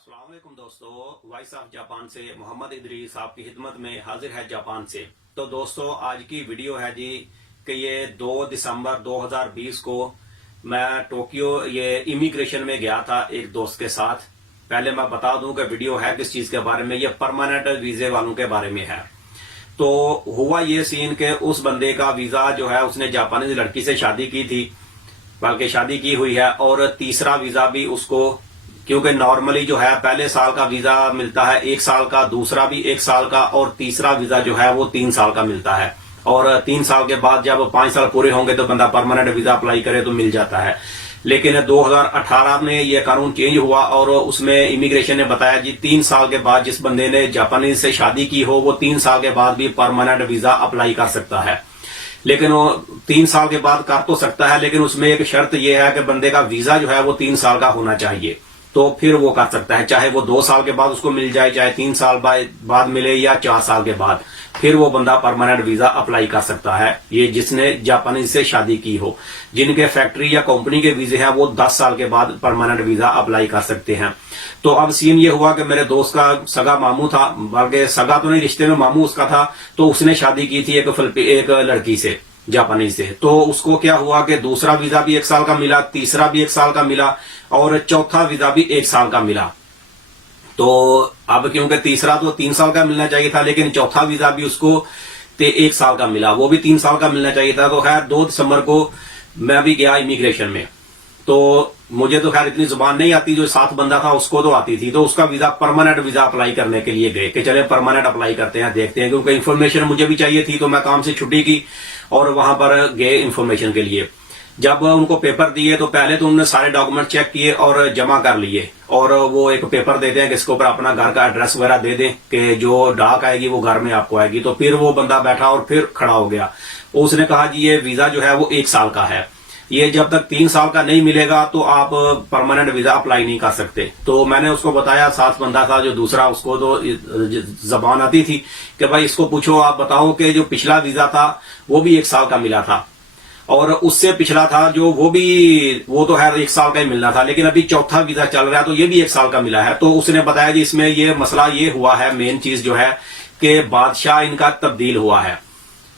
अस्सलाम वालेकुम दोस्तों, वॉइस ऑफ जापान से मोहम्मद इदरीस आपकी खिदमत में हाजिर है जापान से। तो दोस्तों आज की वीडियो है जी कि ये 2 दिसंबर 2020 को मैं टोक्यो ये इमिग्रेशन में गया था एक दोस्त के साथ। पहले मैं बता दूं कि वीडियो है किस चीज के बारे में, ये परमानेंट वीजे वालों के बारे में है। तो हुआ ये सीन के उस बंदे का वीजा जो है उसने जापानी लड़की से शादी की थी, बल्कि शादी की हुई है, और तीसरा वीजा भी उसको, क्योंकि नॉर्मली जो है पहले साल का वीजा मिलता है 1 साल का, दूसरा भी 1 साल का, और तीसरा वीजा जो है वो 3 साल का मिलता है। और 3 साल के बाद जब 5 साल पूरे होंगे तो बंदा परमानेंट वीजा अप्लाई करे तो मिल जाता है। लेकिन 2018 में ये कानून चेंज हुआ और उसमें इमिग्रेशन ने बताया जी 3 साल के बाद जिस बंदे ने जापानी से शादी की हो वो 3 साल के बाद भी परमानेंट वीजा अप्लाई कर सकता है। लेकिन वो 3 साल के बाद कर तो सकता है, लेकिन उसमें एक शर्त यह है कि बंदे का वीजा जो है वो 3 साल का होना चाहिए, तो फिर वो कर सकता है। चाहे वो 2 साल के बाद उसको मिल जाए, चाहे 3 साल बाद मिले, या 4 साल के बाद, फिर वो बंदा परमानेंट वीजा अप्लाई कर सकता है। ये जिसने जापानी से शादी की हो। जिनके फैक्ट्री या कंपनी के वीजे हैं वो 10 साल के बाद परमानेंट वीजा अप्लाई कर सकते हैं। तो अब सीन ये हुआ कि मेरे दोस्त का सगा मामू था, बल्कि सगा तो नहीं, रिश्ते में मामू उसका था, तो उसने शादी की थी एक लड़की से, जापानी से। तो उसको क्या हुआ कि दूसरा वीजा भी 1 साल का मिला, तीसरा भी 1 साल का मिला, और चौथा वीजा भी 1 साल का मिला। तो अब क्योंकि तीसरा तो 3 साल का मिलना चाहिए था, लेकिन चौथा वीजा भी उसको 1 साल का मिला, वो भी 3 साल का मिलना चाहिए था। तो खैर 2 दिसंबर को मैं भी गया इमिग्रेशन में। तो मुझे तो खैर इतनी जुबान नहीं आती, जो साथ बंदा था उसको तो आती थी। तो उसका वीजा परमानेंट वीजा अप्लाई करने के लिए गए कि चले परमानेंट अप्लाई करते हैं, देखते हैं, क्योंकि इन्फॉर्मेशन मुझे भी चाहिए थी। तो मैं काम से छुट्टी की और वहां पर गए इन्फॉर्मेशन के लिए। जब उनको पेपर दिए तो पहले तो उन्होंने सारे डॉक्यूमेंट चेक किए और जमा कर लिए, और वो एक पेपर देते हैं कि इसके ऊपर अपना घर का एड्रेस वगैरह दे दें कि जो डाक आएगी वो घर में आपको आएगी। तो फिर वो बंदा बैठा और फिर खड़ा हो गया। उसने कहा जी ये वीजा जो है वो 1 साल का है, ये जब तक 3 साल का नहीं मिलेगा तो आप परमानेंट वीजा अप्लाई नहीं कर सकते। तो मैंने उसको बताया, साथ बंदा था जो दूसरा, उसको तो जबान आती थी कि भाई इसको पूछो, आप बताओ कि जो पिछला वीजा था वो भी 1 साल का मिला था, और उससे पिछला था जो वो तो है 1 साल का ही मिलना था, लेकिन अभी चौथा वीजा चल रहा है तो ये भी 1 साल का मिला है। तो उसने बताया जी इसमें ये मसला ये हुआ है, मेन चीज जो है कि बादशाह इनका तब्दील हुआ है।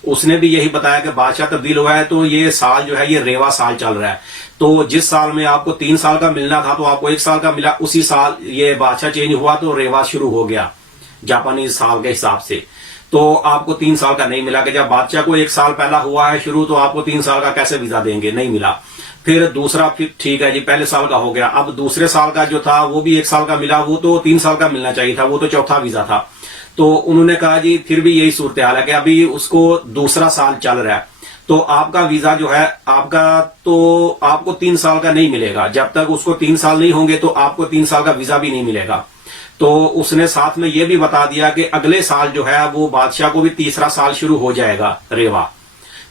उसने भी यही बताया कि बादशाह तब्दील हुआ है, तो ये साल जो है ये रेवा साल चल रहा है। तो जिस साल में आपको 3 साल का मिलना था तो आपको 1 साल का मिला, उसी साल ये बादशाह चेंज हुआ तो रेवा शुरू हो गया जापानी साल के हिसाब से। तो आपको 3 साल का नहीं मिला कि जब बादशाह को 1 साल पहला हुआ है शुरू, तो आपको 3 साल का कैसे वीजा देंगे, नहीं मिला। फिर दूसरा, फिर ठीक है जी पहले साल का हो गया, अब दूसरे साल का जो था वो भी 1 साल का मिला, वो तो 3 साल का मिलना चाहिए था, वो तो चौथा वीजा था। तो उन्होंने कहा जी फिर भी यही सूरत हाल है कि अभी उसको दूसरा साल चल रहा है, तो आपका वीजा जो है आपको 3 साल का नहीं मिलेगा। जब तक उसको 3 साल नहीं होंगे तो आपको 3 साल का वीजा भी नहीं मिलेगा। तो उसने साथ में यह भी बता दिया कि अगले साल जो है वो बादशाह को भी तीसरा साल शुरू हो जाएगा रेवा,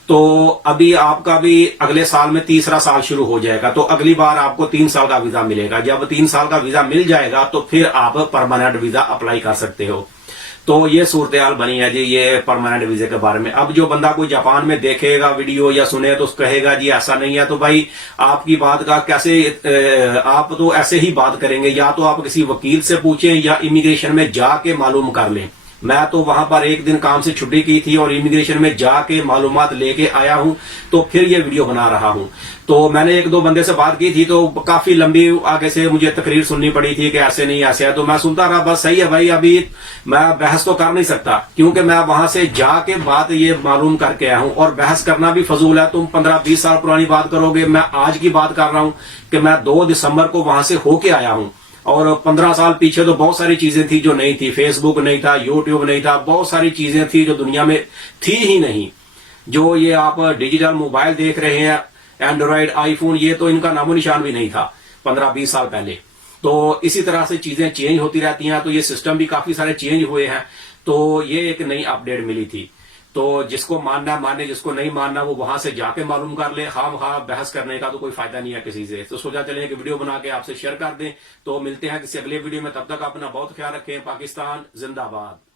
तो अभी आपका भी अगले साल में तीसरा साल शुरू हो जाएगा, तो अगली बार आपको 3 साल का वीजा मिलेगा। जब 3 साल का वीजा मिल जाएगा तो फिर आप परमानेंट वीजा अप्लाई कर सकते हो। तो ये सूरत हाल बनी है जी ये परमानेंट वीजे के बारे में। अब जो बंदा कोई जापान में देखेगा वीडियो या सुने तो कहेगा जी ऐसा नहीं है, तो भाई आपकी बात का कैसे, आप तो ऐसे ही बात करेंगे, या तो आप किसी वकील से पूछें या इमिग्रेशन में जाके मालूम कर लें। मैं तो वहां पर एक दिन काम से छुट्टी की थी और इमिग्रेशन में जाके मालूमात लेके आया हूं, तो फिर ये वीडियो बना रहा हूं। तो मैंने 1-2 बंदे से बात की थी, तो काफी लंबी आगे से मुझे तकरीर सुननी पड़ी थी कि ऐसे नहीं ऐसे है। तो मैं सुनता रहा, बस सही है भाई, अभी मैं बहस तो कर नहीं सकता, क्योंकि मैं वहां से जाके बात ये मालूम करके आया हूं, और बहस करना भी फजूल है। तुम 15-20 साल पुरानी बात करोगे, मैं आज की बात कर रहा हूं कि मैं 2 दिसंबर को वहां से होके आया हूं, और 15 साल पीछे तो बहुत सारी चीजें थी जो नहीं थी, फेसबुक नहीं था, यूट्यूब नहीं था, बहुत सारी चीजें थी जो दुनिया में थी ही नहीं। जो ये आप डिजिटल मोबाइल देख रहे हैं, एंड्रॉइड, आईफोन, ये तो इनका नामो निशान भी नहीं था 15-20 साल पहले। तो इसी तरह से चीजें चेंज होती रहती हैं, तो ये सिस्टम भी काफी सारे चेंज हुए हैं। तो ये एक नई अपडेट मिली थी, तो जिसको मानना माने, जिसको नहीं मानना वो वहां से जाके मालूम कर ले। हाँ बहस करने का तो कोई फायदा नहीं है किसी से। तो सोचा चले कि वीडियो बना के आपसे शेयर कर दें। तो मिलते हैं किसी अगले वीडियो में, तब तक अपना बहुत ख्याल रखें। पाकिस्तान जिंदाबाद।